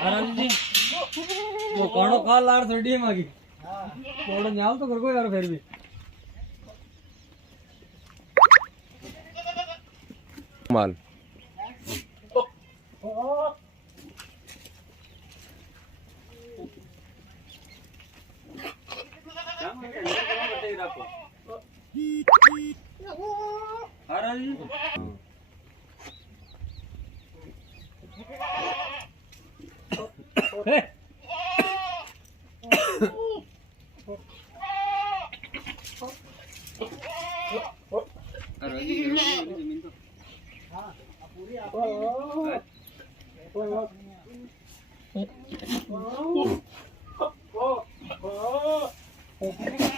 आराम जी वो कौनो कॉल लार थोड़ी मागी थोड़ा न्याल तो कर को यार फिर भी माल Oh,